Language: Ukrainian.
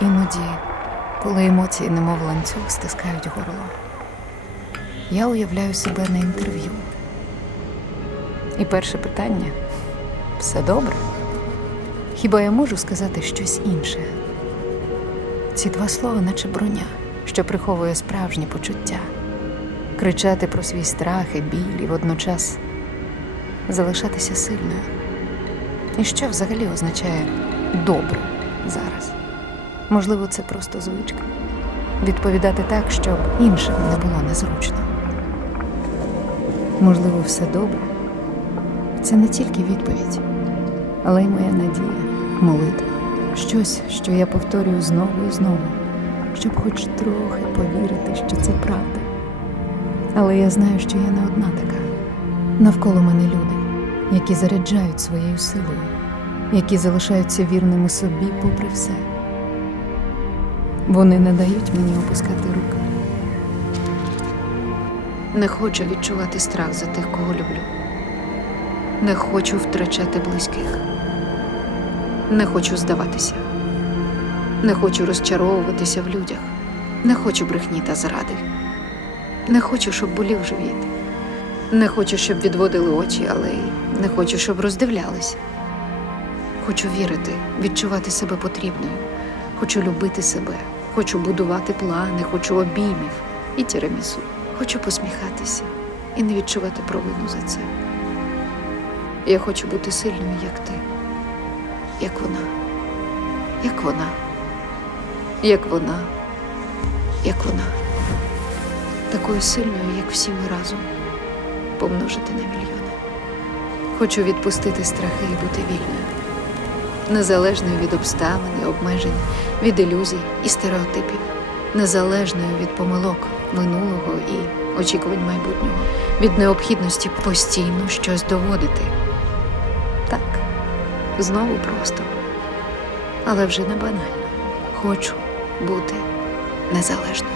Іноді, коли емоції, немов ланцюг, стискають горло, я уявляю себе на інтерв'ю. І перше питання все добре? Хіба я можу сказати щось інше? Ці два слова, наче броня, що приховує справжні почуття, кричати про свій страх і біль і водночас залишатися сильною. І що взагалі означає добре зараз? Можливо, це просто звичка. Відповідати так, щоб іншим не було незручно. Можливо, все добре. Це не тільки відповідь, але й моя надія, молитва. Щось, що я повторюю знову і знову, щоб хоч трохи повірити, що це правда. Але я знаю, що я не одна така. Навколо мене люди, які заряджають своєю силою, які залишаються вірними собі попри все. Вони не дають мені опускати руки. Не хочу відчувати страх за тих, кого люблю. Не хочу втрачати близьких. Не хочу здаватися. Не хочу розчаровуватися в людях. Не хочу брехні та зради. Не хочу, щоб болів живіт. Не хочу, щоб відводили очі, але й не хочу, щоб роздивлялись. Хочу вірити, відчувати себе потрібною. Хочу любити себе, хочу будувати плани, хочу обіймів і тірамісу. Хочу посміхатися і не відчувати провину за це. Я хочу бути сильною, як ти, як вона, як вона, як вона, як вона, такою сильною, як всі ми разом, помножити на мільйони. Хочу відпустити страхи і бути вільною, незалежною від обставин і обмежень, від ілюзій і стереотипів, незалежною від помилок минулого і очікувань майбутнього, від необхідності постійно щось доводити. Так, знову просто, але вже не банально. Хочу бути незалежною.